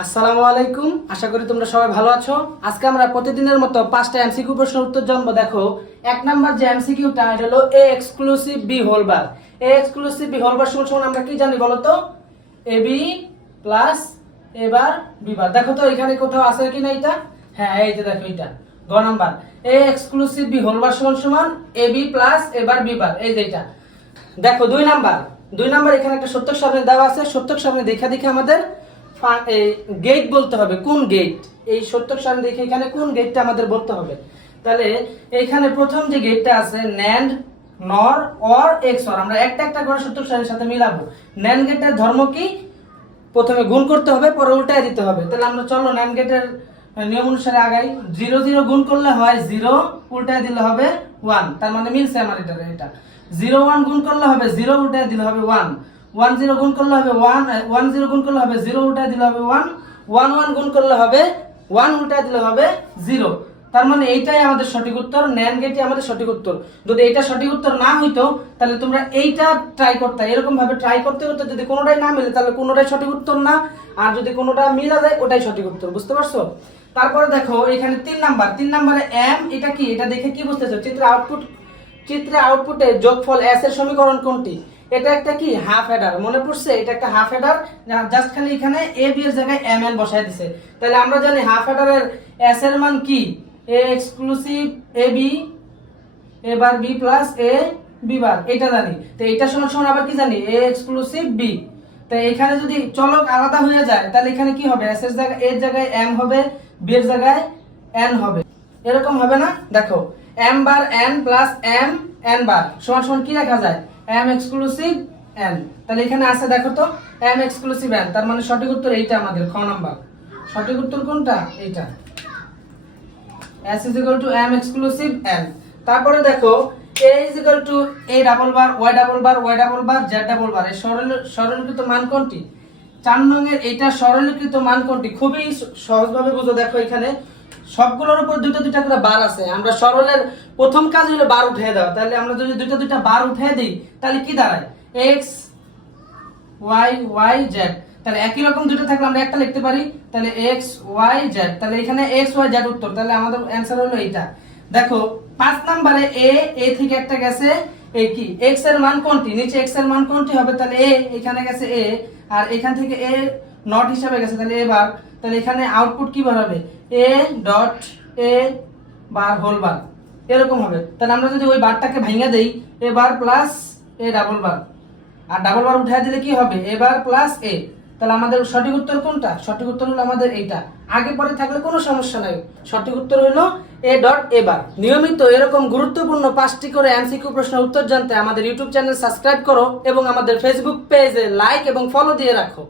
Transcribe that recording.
আসসালামু আলাইকুম, আশা করি তোমরা সবাই ভালো আছো। আজকে আমরা প্রতিদিনের মতো 5টা এমসিকিউ প্রশ্নের উত্তর জানবো। দেখো, এক নাম্বার যে এমসিকিউটা এটা হলো A exclusive B whole bar. A exclusive B whole bar সমান আমরা কি জানি বলো তো? A B plus A bar B bar. দেখো তো এখানে কোথাও আছে কি না এটা? হ্যাঁ, এই যে দেখো এটা গ number. A exclusive B whole bar সমান A B plus A bar B bar, এই যে এটা। দেখো দুই নাম্বার এখানে একটা সত্যক সামনে দেওয়া আছে। সত্যক সামনে দেখা দেখে আমাদের গেট বলতে হবে। কোন গেট? এই সত্যক সামনে দেখে এখানে কোন গেটটা আমাদের বলতে হবে। তাহলে এখানে প্রথম যে গেটটা আছে ন্যান্ড নর অর এক্সঅর, আমরা একটা একটা করে সত্যক সারণীর সাথে মিলাবো। ন্যান্ড গেটের ধর্ম কি? প্রথমে গুণ করতে হবে, পরে উল্টায় দিতে হবে। তাহলে আমরা চলো ন্যান্ড গেটের নিয়ম অনুসারে আগাই। 0 0 গুণ করলে হয় 0, উল্টায় দিলে হবে 1। তার মানে মিলছে আমার এটা। 0 1 গুণ করলে হবে 0, উল্টায় দিলে হবে 1। 1 0 গুণ করলে হবে 1, 1 0 গুণ করলে হবে 0, উল্টায় দিলে হবে 1। 1 1 গুণ করলে হবে 1, উল্টায় দিলে হবে 0। তার মানে এইটাই আমাদের সঠিক উত্তর। ন্যান্ড গেটই আমাদের সঠিক উত্তর। যদি এটা সঠিক উত্তর না হইতো তাহলে তোমরা এইটা ট্রাই করতে, এরকম ভাবে ট্রাই করতে করতে যদি কোনোটাই না মিলে তাহলে কোনোটাই সঠিক উত্তর না, আর যদি কোনোটা মিলা যায় ওটাই সঠিক উত্তর। বুঝতে পারছো? তারপরে দেখো এখানে 3 নাম্বারে এম, এটা কি? এটা দেখে কি বুঝতেছো? চিত্রে আউটপুটে যোগফল এস এর সমীকরণ কোনটি? এটা একটা কি হাফ হেডার, মনে পড়ছে? এটা একটা হাফ হেডার, জাস্ট খালি এখানে এ বি এর জায়গায় এম এন বসায় দিছে। তাহলে আমরা জানি হাফ হেডারের এস এর মান কি? A exclusive A B A bar B plus A B bar, এটা জানি। তো এটা সমান আবার কি জানি? A exclusive B. তো এখানে যদি চলক আলাদা হয়ে যায় তাহলে এখানে কি হবে? এস এর জায়গায় এর জায়গায় এম হবে, বি এর জায়গায় এন হবে। এরকম হবে না? দেখো M bar N plus M N bar সমান কি লেখা যায়? M exclusive N. তাহলে এখানে আছে দেখো তো এম এক্সক্লুসিভ এন, তার মানে সঠিক উত্তর এইটা আমাদের খ নাম্বার। সঠিক উত্তর কোনটা? এইটা। S is equal to M exclusive N। তারপরে দেখো A is equal to A double bar Y double bar Y double bar Z double বার, এই সরলীকৃত মান কোনটি? 4 নং এর এটা সরলীকৃত মান কোনটি? খুবই সহজভাবে বুঝো। দেখো এখানে সবগুলোর উপর দুটো দুটো করে বার আছে। আমরা সরলের প্রথম কাজ হলো বার উঠিয়ে দাও। তাহলে আমরা যদি দুটো দুটো বার উঠিয়ে দিই তাহলে কি দাঁড়ায়? X Y Y Z। তাহলে একই রকম দুটো থাকলে আমরা একটা লিখতে পারি। তাহলে x y z, তাহলে এখানে x y z উত্তর। তাহলে আমাদের অ্যানসার হলো এইটা। দেখো 5 নম্বরে a থেকে একটা গেছে a কি? x এর মান কোনটি? নিচে x এর মান কোনটি হবে? তাহলে a, এখানে গেছে a, আর এখান থেকে a নট হিসাবে গেছে, তাহলে a বার। তাহলে এখানে আউটপুট কি বার হবে? a dot a bar whole bar, এরকম হবে। তাহলে আমরা যদি ওই বারটাকে ভাঙা দেই a bar plus a double bar, আর ডাবল বার উঠায় দিলে কি হবে? a bar plus a। তাহলে আমাদের সঠিক উত্তর কোনটা? সঠিক উত্তর হলো আমাদের এইটা। আগে পরে থাকলে কোনো সমস্যা নাই। সঠিক উত্তর হলো এ ডট এ বার। নিয়মিত এরকম গুরুত্বপূর্ণ 5টি করে এমসিকিউ প্রশ্নের উত্তর জানতে আমাদের ইউটিউব চ্যানেল সাবস্ক্রাইব করো এবং আমাদের ফেসবুক পেজে লাইক এবং ফলো দিয়ে রাখো।